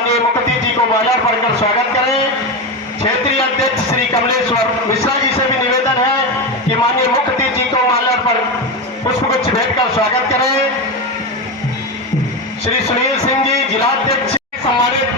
माननीय मुख्यमंत्री जी को माल्यार्पण पढ़कर स्वागत करें। क्षेत्रीय अध्यक्ष श्री कमलेश्वर मिश्रा जी से भी निवेदन है कि माननीय मुख्यमंत्री जी को माल्यार्पण पुष्पगुच्छ भेंट कर स्वागत करें। श्री सुनील सिंह जी जिलाध्यक्ष सम्मानित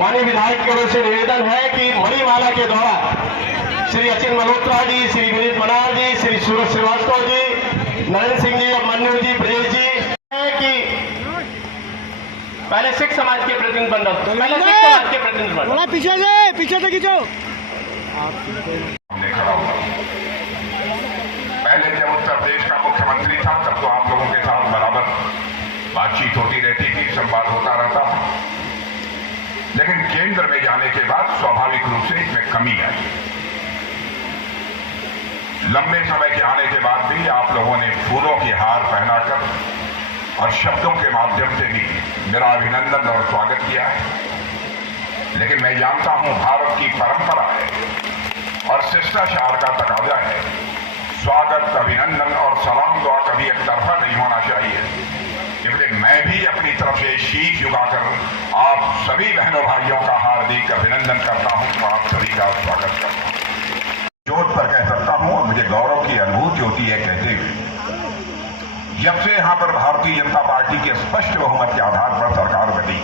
माननीय विधायक की ओर से निवेदन है कि मणिमाला के द्वारा श्री अचिन मल्होत्रा जी, श्री विनीत मनार जी, श्री सूरज श्रीवास्तव जी, नरेंद्र सिंह जी, अभिमन्यु जी, ब्रजेश जी कि पहले सिख समाज के प्रतिनिधि बन रहा हूं, पहले सिख समाज के प्रतिनिधि बन रहा पीछे से खींचो। पहले जब उत्तर प्रदेश का मुख्यमंत्री था तब तो आप लोगों के साथ बराबर बातचीत होती रहती थी, संवाद होता रहता था, लेकिन केंद्र में जाने के बाद स्वाभाविक रूप से इसमें कमी आई। लंबे समय के आने के बाद भी आप लोगों ने फूलों की हार पहनाकर और शब्दों के माध्यम से भी मेरा अभिनंदन और स्वागत किया है। लेकिन मैं जानता हूं भारत की परंपरा है और शिष्टाचार का तकाजा है, स्वागत, अभिनंदन और सलाम दुआ कभी एक तरफा नहीं होना चाहिए। इसलिए मैं भी अपनी तरफ से शीश झुकाकर आप सभी बहनों भाइयों का हार्दिक अभिनंदन करता हूं, तो आप सभी का स्वागत करता हूं। जोत पर कह सकता हूं और मुझे गौरव की अनुभूति होती है कहते हुए, जब से यहां पर भारतीय जनता पार्टी के स्पष्ट बहुमत के आधार पर सरकार बनी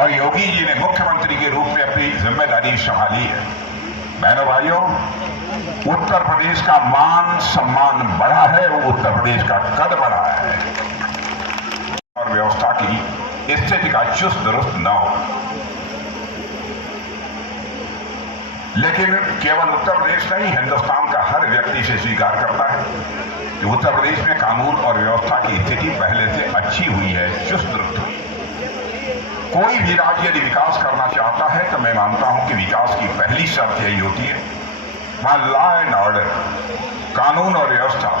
और योगी जी ने मुख्यमंत्री के रूप में अपनी जिम्मेदारी संभाली है, बहनों भाइयों, उत्तर प्रदेश का मान सम्मान बढ़ा है, उत्तर प्रदेश का कद बढ़ा है और व्यवस्था की स्थिति का चुस्त दुरुस्त न हो। लेकिन केवल उत्तर प्रदेश नहीं, हिंदुस्तान का हर व्यक्ति से स्वीकार करता है कि उत्तर प्रदेश में कानून और व्यवस्था की स्थिति पहले से अच्छी हुई है, चुस्त दुरुस्त हुई। कोई भी राज्य यदि विकास करना चाहता है तो मैं मानता हूं कि विकास की पहली शर्त यही होती है, वहां लॉ एंड ऑर्डर, कानून और व्यवस्था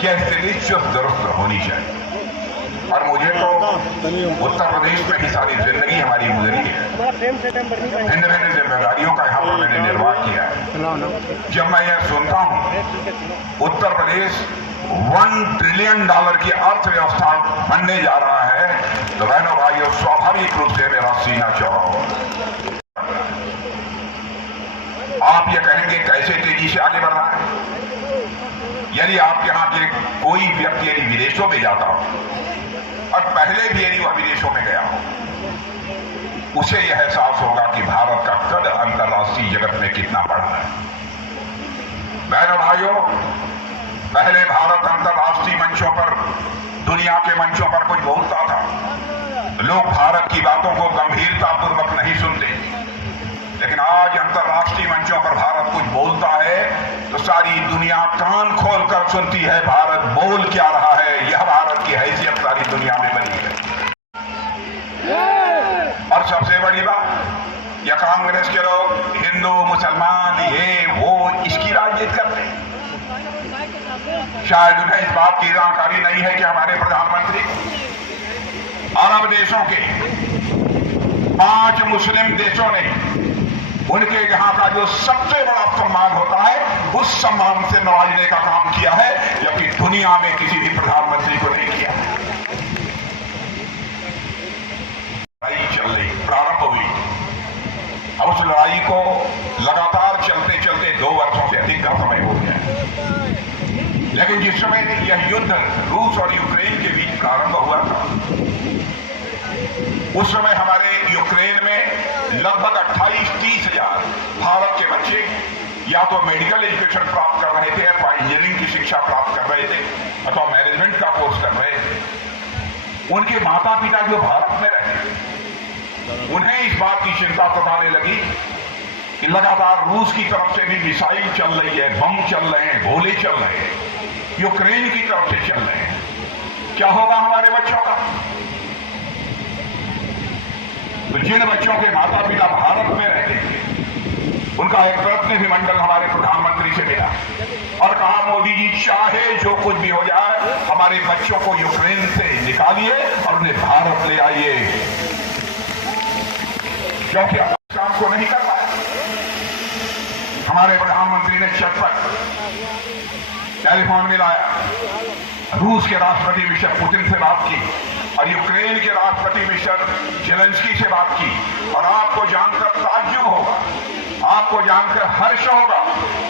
की स्थिति चुस्त दुरुस्त होनी चाहिए। और मुझे तो उत्तर प्रदेश में ही सारी जिंदगी हमारी गुजरी है, भिन्न भिन्न जिम्मेदारियों का यहाँ पर मैंने निर्वाह किया है। जब मैं यह सुनता हूँ उत्तर प्रदेश $1 ट्रिलियन की अर्थव्यवस्था बनने जा रहा है, तो बहनों भाइयों स्वाभाविक रूप से मेरा सीना चौड़ा होगा। आप ये कहेंगे कैसे तेजी से आगे बढ़ रहा है। यदि आप यहाँ के कोई व्यक्ति यदि विदेशों में जाता हो और पहले भी यदि वह विदेशों में गया हो, उसे यह एहसास होगा कि भारत का कद अंतर्राष्ट्रीय जगत में कितना बढ़ा है। बहनों भाइयों, पहले भारत अंतर्राष्ट्रीय मंचों पर, दुनिया के मंचों पर कुछ बोलता था, लोग भारत की बातों को गंभीरतापूर्वक नहीं सुनते, लेकिन आज अंतर्राष्ट्रीय मंचों पर भारत कुछ बोलता है तो सारी दुनिया कान खोलकर सुनती है भारत बोल क्या रहा है। यह भारत की हैसियत सारी दुनिया में बनी है। और सबसे बड़ी बात, यह कांग्रेस के लोग हिंदू मुसलमान ये वो इसकी राजनीति करते हैं। शायद उन्हें इस बात की जानकारी नहीं है कि हमारे प्रधानमंत्री अरब देशों के 5 मुस्लिम देशों ने उनके यहाँ का जो सबसे बड़ा सम्मान होता है, उस सम्मान से नवाजने का काम किया है, जबकि दुनिया में किसी भी प्रधानमंत्री को नहीं किया। लड़ाई चल रही, प्रारंभ हुई, अब उस लड़ाई को लगातार चलते चलते 2 वर्षों से अधिक का समय हो गया है। लेकिन जिस समय यह युद्ध रूस और यूक्रेन के बीच प्रारंभ हुआ था, उस समय हमारे यूक्रेन में लगभग 28-30 हजार भारत के बच्चे या तो मेडिकल एजुकेशन प्राप्त कर रहे थे, अथवा इंजीनियरिंग की शिक्षा प्राप्त कर रहे थे, अथवा मैनेजमेंट का कोर्स कर रहे थे। उनके माता पिता जो भारत में रहे, उन्हें इस बात की चिंता सताने लगी कि लगातार रूस की तरफ से भी मिसाइल चल रही है, बम चल रहे हैं, गोले चल रहे हैं, यूक्रेन की तरफ से चल रहे हैं, क्या होगा हमारे बच्चों का। तो जिन बच्चों के माता पिता भारत में रहते थे, उनका एक प्रतिनिधिमंडल हमारे प्रधानमंत्री से मिला और कहा, मोदी जी चाहे जो कुछ भी हो जाए, हमारे बच्चों को यूक्रेन से निकालिए और उन्हें भारत ले आइए, क्योंकि अब काम को नहीं कर पाए। हमारे प्रधानमंत्री ने चटपट टेलीफोन मिलाया रूस के राष्ट्रपति मिस्टर पुतिन से बात की और यूक्रेन के राष्ट्रपति मिस्टर जेलेंस्की से बात की, और आपको जानकर ताज्जुब होगा, आपको जानकर हर्ष होगा,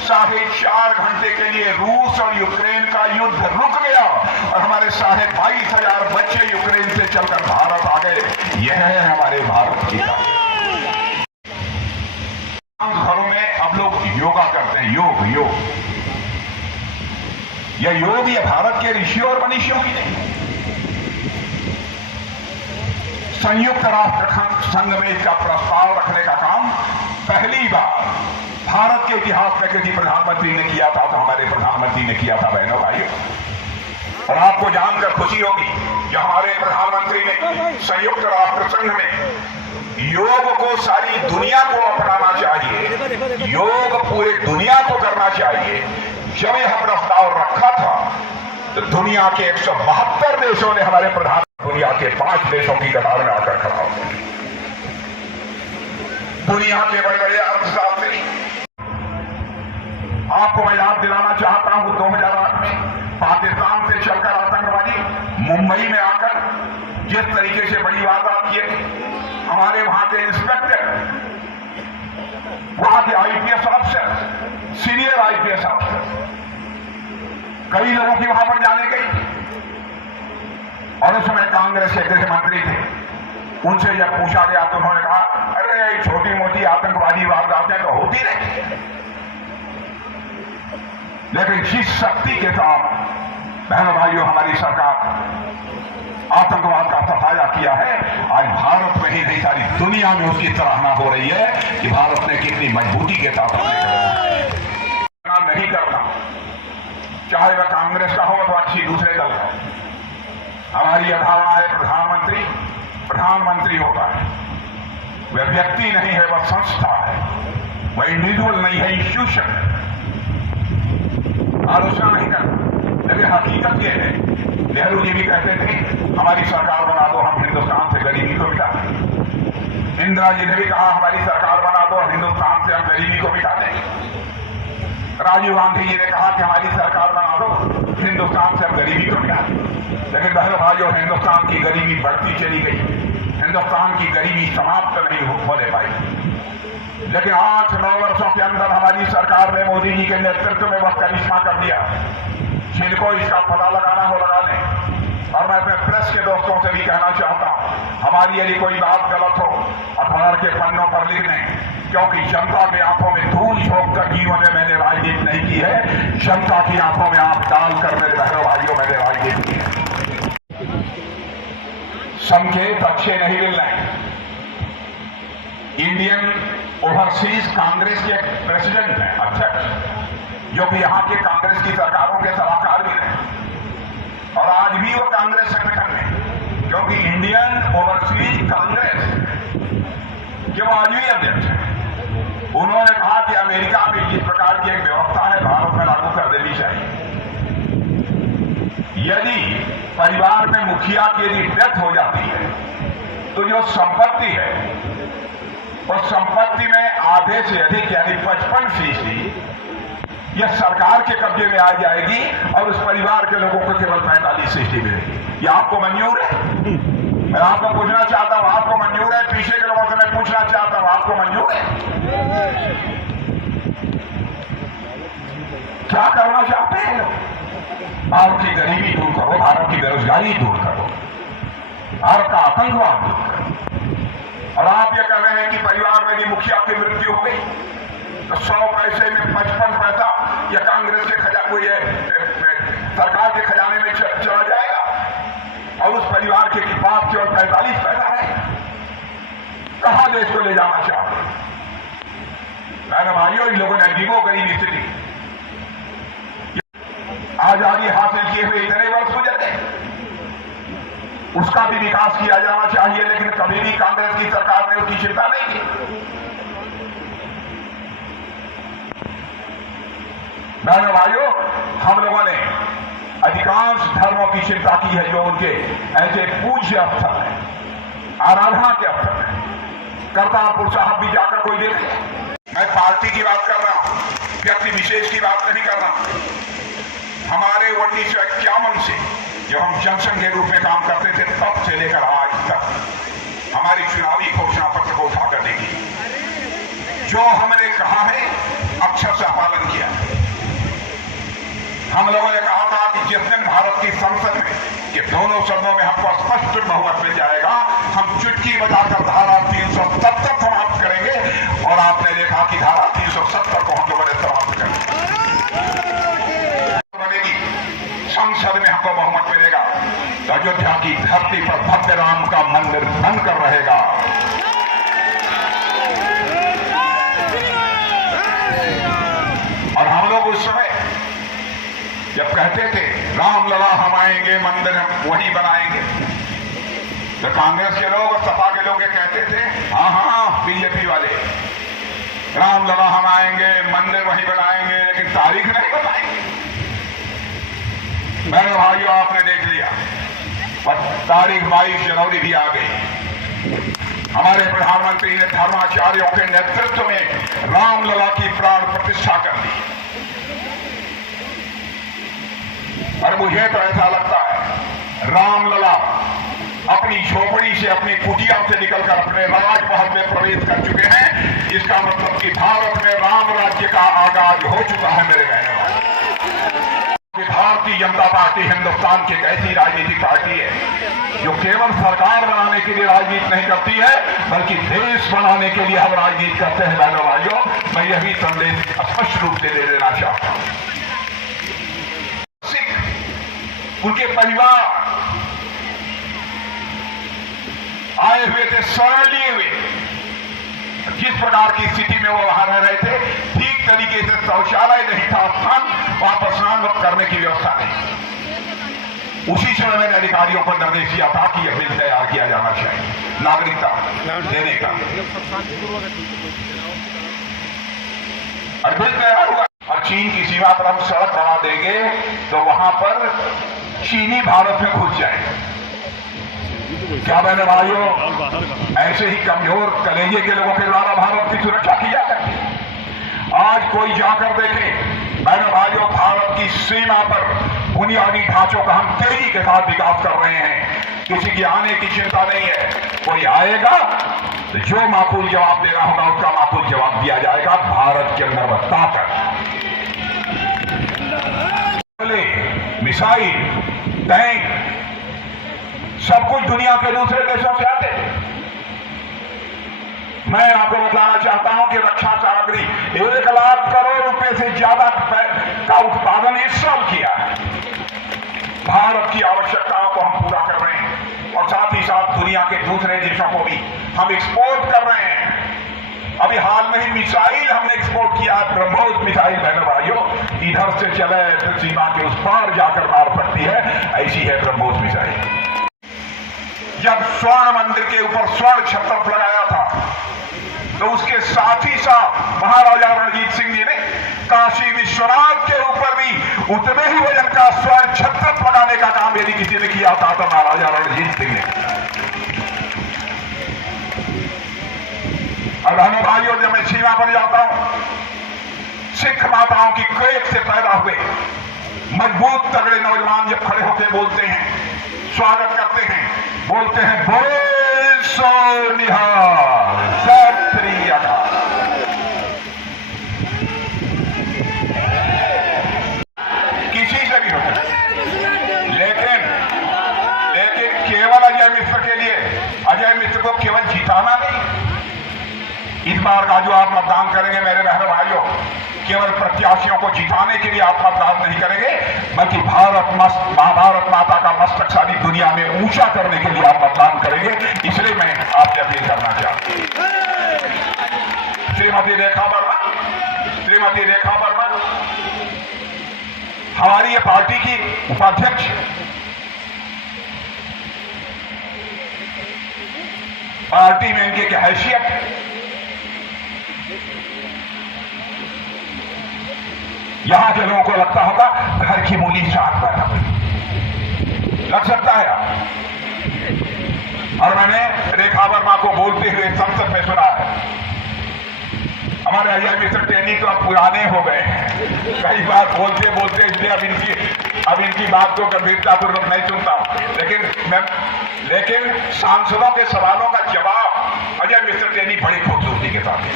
4.5 घंटे के लिए रूस और यूक्रेन का युद्ध रुक गया और हमारे 22,500 बच्चे यूक्रेन से चलकर भारत आ गए। यह है हमारे भारत की ताकत। घरों में अब लोग योगा करते हैं, योग। यह भारत के ऋषियों और मनीषियों की नहीं, संयुक्त राष्ट्र संघ में इसका प्रस्ताव रखने का काम पहली बार भारत के इतिहास में किसी प्रधानमंत्री ने किया था, तो हमारे प्रधानमंत्री ने किया था बहनों भाइयों। और आपको जानकर खुशी होगी कि हमारे प्रधानमंत्री ने संयुक्त राष्ट्र संघ में योग को सारी दुनिया को अपनाना चाहिए, योग पूरे दुनिया को करना चाहिए। जब यह प्रस्ताव रखा था तो दुनिया के 172 देशों ने हमारे प्रधान दुनिया के 5 देशों की कतार में आकर खड़ा हो गया। दुनिया के बड़े बड़े अर्थशास्त्री, आपको मैं याद दिलाना चाहता हूं, 2008 में पाकिस्तान से चलकर आतंकवादी मुंबई में आकर जिस तरीके से बड़ी वारदात किए थे, हमारे वहां के इंस्पेक्टर, वहां के आईपीएस अफसर, सीनियर आईपीएस अफसर, कई लोगों की वहां पर जाने गई और उस समय कांग्रेस के गृह मंत्री थे। उनसे जब पूछा गया तो उन्होंने कहा, अरे छोटी मोटी आतंकवादी वारदातें तो होती रहती, लेकिन जिस शक्ति के साथ बहनों भाइयों हमारी सरकार आतंकवाद का सफाया किया है, आज भारत में ही नहीं सारी दुनिया में उसकी सराहना हो रही है कि भारत ने कितनी मजबूती के साथ नहीं करता, चाहे वह कांग्रेस का हो अथवा किसी दूसरे दल का। हमारी अधारणा है प्रधानमंत्री होता है, वह व्यक्ति नहीं है, वह संस्था है, वह इंडिविजुअल नहीं है, इंस्टीट्यूशन है। आलोचना नहीं करता, लेकिन हकीकत यह है, नेहरू जी भी कहते थे हमारी सरकार बना दो, हम हिंदुस्तान से गरीबी को मिटा दें। इंदिरा जी ने भी कहा हमारी सरकार बना दो, हिंदुस्तान से हम गरीबी को मिटा देंगे। राजीव गांधी जी ने कहा कि हमारी सरकार बना दो, हिंदुस्तान से हम गरीबी को मिटा दें। लेकिन बहनों भाइयों, हिंदुस्तान की गरीबी बढ़ती चली गई, हिंदुस्तान की गरीबी समाप्त नहीं होने पाई। लेकिन 8-9 वर्षों के अंदर हमारी सरकार ने मोदी जी के नेतृत्व में वह करिश्मा कर दिया। जिनको इसका पता लगाना हो लगा लें। और मैं अपने प्रेस के दोस्तों से भी कहना चाहता हूं, हमारी यदि कोई बात गलत हो अखबार के पन्नों पर लिख दें, क्योंकि जनता के आंखों में धूल झोंक कर जीवन में मैंने राजनीति नहीं की है, जनता की आंखों में आंख डालकर मेरे बहनों भाइयों मैंने राजनीति की है। संकेत अच्छे नहीं मिल रहे। इंडियन ओवरसीज कांग्रेस के प्रेसिडेंट हैं, अध्यक्ष, जो कि यहां के कांग्रेस की सरकारों के सलाहकार भी रहे और आज भी वो कांग्रेस संगठन में, क्योंकि इंडियन ओवरसीज कांग्रेस के वो आज भी अध्यक्ष हैं। उन्होंने कहा कि अमेरिका में जिस प्रकार की एक व्यवस्था है भारत में लागू कर देनी चाहिए। यदि परिवार में मुखिया की यदि डेथ हो जाती है तो जो संपत्ति है उस संपत्ति में आधे से अधिक यानी 55% यह सरकार के कब्जे में आ जाएगी और उस परिवार के लोगों को केवल 45% मिलेगी। यह आपको मंजूर है? मैं आपको पूछना चाहता हूं, आपको मंजूर है? पीछे के लोगों से मैं पूछना चाहता हूं, आपको मंजूर है? क्या करना चाहते हैं लोग? भारत की गरीबी दूर करो, भारत की बेरोजगारी दूर करो, भारत का आतंकवाद दूर करो। और आप ये कह रहे हैं कि परिवार में भी मुखिया की मृत्यु हो गई तो 100 पैसे में 55 पैसा या कांग्रेस के सरकार के खजाने में चला जाएगा और उस परिवार के पास केवल 45 पैसा है। कहां देश को ले जाना चाहते हैं? मैंने भाइयों, इन लोगों ने अजीबोगरीब स्थिति, आजादी हासिल किए हुए इतने वर्ष गुजर गए, उसका भी विकास किया जाना चाहिए, लेकिन कभी भी कांग्रेस की सरकार ने उसकी चिंता नहीं की। बहनों भाइयों, हम लोगों ने अधिकांश धर्मों की चिंता की है जो उनके ऐसे पूज्य स्थल है, आराधना के स्थल है। करतारपुर साहब भी जाकर कोई देखे। मैं पार्टी की बात कर रहा हूं, व्यक्ति विशेष की बात नहीं कर रहा हूं। हमारे 1951 से जब हम जंक्शन के रूप में काम करते थे तब से लेकर आज तक हमारी चुनावी घोषणा पत्र को उठाकर देखिए, जो हमने कहा है अक्षरशः पालन किया। हम लोगों ने कहा था कि जिस दिन भारत की संसद में ये दोनों शब्दों में हमको स्पष्ट बहुमत मिल जाएगा, हम चुटकी बजाकर धारा 370 समाप्त करेंगे, और आपने देखा कि धारा 370 को हम लोगों ने समाप्त कर बनेगी। संसद में हमको बहुमत मिलेगा तो अयोध्या की धरती पर भव्य राम का मंदिर बनकर रहेगा। और हम लोग उस समय जब कहते थे रामलला हम आएंगे, मंदिर हम वही बनाएंगे, तो कांग्रेस के लोग और सपा के लोग ये कहते थे, हाँ बीजेपी वाले, रामलला हम आएंगे, मंदिर वही बनाएंगे, लेकिन तारीख नहीं बताएंगे। बहनों भाइयों, आपने देख लिया, पर तारीख 22 जनवरी भी आ गई। हमारे प्रधानमंत्री ने धर्माचार्यों के नेतृत्व में रामलला की प्राण प्रतिष्ठा कर दी। और मुझे तो ऐसा लगता है रामलला अपनी झोपड़ी से, अपनी कुटिया से निकलकर अपने राजमहल में प्रवेश कर चुके हैं। इसका मतलब कि भारत में राम राज्य का आगाज हो चुका है। मेरे बहनों, भारतीय जनता पार्टी हिंदुस्तान की एक ऐसी राजनीतिक पार्टी है जो केवल सरकार बनाने के लिए राजनीति नहीं करती है, बल्कि देश बनाने के लिए हम राजनीति करते हैं। बहनों भाइयों, मैं यही संदेश स्पष्ट रूप से दे देना चाहता हूं। सिख, उनके परिवार आए हुए थे शरण लिए हुए, जिस प्रकार की स्थिति में वो वहां रह रहे थे, ठीक तरीके से शौचालय नहीं था, स्थान वहां पर स्नान करने की व्यवस्था नहीं। उसी समय मैंने अधिकारियों को निर्देश दिया था कि यह बिल तैयार किया जाना चाहिए नागरिकता देने का, और बिल तैयार हुआ। और चीन की सीमा पर हम सड़क बना देंगे तो वहां पर चीनी भारत में घुस जाएंगे। क्या बहनों भाइयों, ऐसे ही कमजोर कलेजे के लोगों के द्वारा भारत की सुरक्षा की जा सकती है। आज कोई जाकर देखे, बहनों भाइयों, भारत की सीमा पर बुनियादी ढांचों का हम तेजी के साथ विकास कर रहे हैं। किसी की आने की चिंता नहीं है। कोई आएगा तो जो माकूल जवाब देना होगा उसका माकूल जवाब दिया जाएगा। भारत के अंदर बताकर मिसाइल, टैंक, सब कुछ दुनिया के दूसरे देशों से आते हैं। मैं आपको बताना चाहता हूं कि रक्षा सामग्री 1 लाख करोड़ रुपए से ज्यादा का उत्पादन इस साल किया है। भारत की आवश्यकताओं को हम पूरा कर रहे हैं, और साथ ही साथ दुनिया के दूसरे देशों को भी हम एक्सपोर्ट कर रहे हैं। अभी हाल में ही मिसाइल हमने एक्सपोर्ट किया है, ब्रह्मोस मिसाइल। बहनों भाइयों, इधर से चले तो सीमा के उस पार जाकर मार सकती है, ऐसी है ब्रह्मोस मिसाइल। जब स्वर्ण मंदिर के ऊपर स्वर्ण छत्र लगाया था, तो उसके साथ ही साथ महाराजा रणजीत सिंह जी ने काशी विश्वनाथ के ऊपर भी उतने ही वजन का स्वर्ण छत्र लगाने का काम यदि किसी ने किया था तो महाराजा रणजीत सिंह ने। और बहनों भाइयों, जब मैं सीमा पर जाता हूं, सिख माताओं की क्रेक से पैदा हुए मजबूत तगड़े नौजवान जब खड़े होकर बोलते हैं, स्वागत करते हैं, बोलते हैं बोले सो निहाल, सत श्री अकाल। किसी से भी हो, लेकिन केवल अजय मिश्र के लिए, अजय मिश्र को केवल जिताना नहीं। इस बार का जो आप मतदान करेंगे मेरे बहनों भाइयों, केवल प्रत्याशियों को जिताने के लिए आप मतदान नहीं करेंगे, बल्कि महाभारत माता का मस्तक सारी दुनिया में ऊंचा करने के लिए आप मतदान करेंगे। इसलिए मैं आपसे अपील करना चाहता हूं। श्रीमती रेखा वर्मा हमारी ये पार्टी की उपाध्यक्ष, पार्टी में इनकी क्या हैसियत है, यहां के लोगों को लगता होगा घर की मूली साथ पैदा लग सकता है। और मैंने रेखा वर्मा को बोलते हुए संसद में सुना है, हमारे अजय मिश्र टेनी तो अब पुराने हो गए हैं, कई बार बोलते बोलते इसलिए अब इनकी अब इनकी बात को गंभीरतापूर्वक नहीं सुनता हूं, लेकिन सांसदों के सवालों का जवाब अजय मिश्र टेनी बड़ी खूबसूरती के साथ है।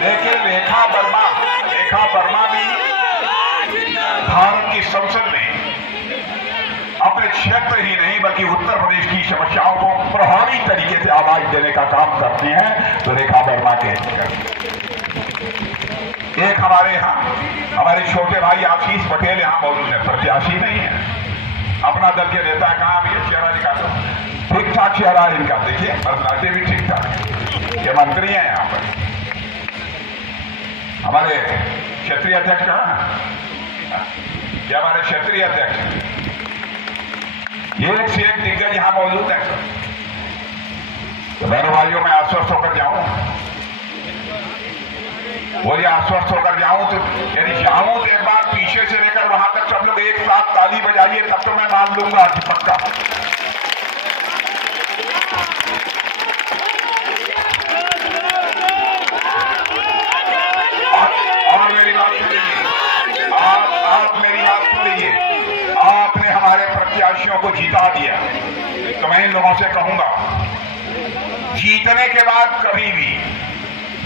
लेकिन रेखा वर्मा भी भारत की संसद में अपने क्षेत्र ही नहीं बल्कि उत्तर प्रदेश की समस्याओं को प्रभावी तरीके से आवाज देने का काम करती हैं। तो रेखा वर्मा के एक हमारे यहाँ हमारे छोटे भाई आशीष पटेल यहाँ मौजूद है, प्रत्याशी नहीं है, अपना दल के नेता है। कहाँ भी चेहरा दिखा दो, ठीक ठाक चेहरा इनका, देखिए पर्सनालिटी भी ठीक ठाक, ये मंत्री हैं यहाँ पर। हमारे क्षेत्रीय अध्यक्ष कहाँ है? ये हमारे क्षेत्रीय अध्यक्ष, एक से एक दिग्गज यहां मौजूद है। तो बहनों भाइयों, मैं आश्वस्त होकर जाऊं, बोलिए आश्वस्त होकर जाऊं, तो यदि जाऊं तो एक बार पीछे से लेकर वहां तक सब लोग एक साथ ताली बजाइए, तब तो मैं मान लूंगा कि पक्का। और मेरी बात सुनिए, आप मेरी बात सुनिए, आपने हमारे प्रत्याशियों को जिता दिया, तो मैं इन लोगों से कहूंगा, जीतने के बाद कभी भी,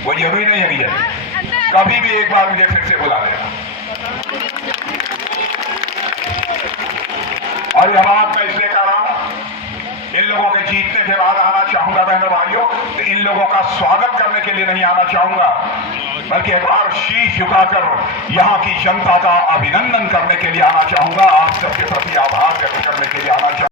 वो जरूरी नहीं है कभी भी एक बार मुझे फिर से बुला देना। और यह बात मैं इसलिए कह रहा हूं, इन लोगों के जीतने के बाद आना चाहूंगा बहनों भाइयों, तो इन लोगों का स्वागत करने के लिए नहीं आना चाहूंगा, बल्कि एक बार शीश झुकाकर यहां की जनता का अभिनंदन करने के लिए आना चाहूंगा, आप सबके प्रति आभार व्यक्त करने के लिए आना चाहूंगा।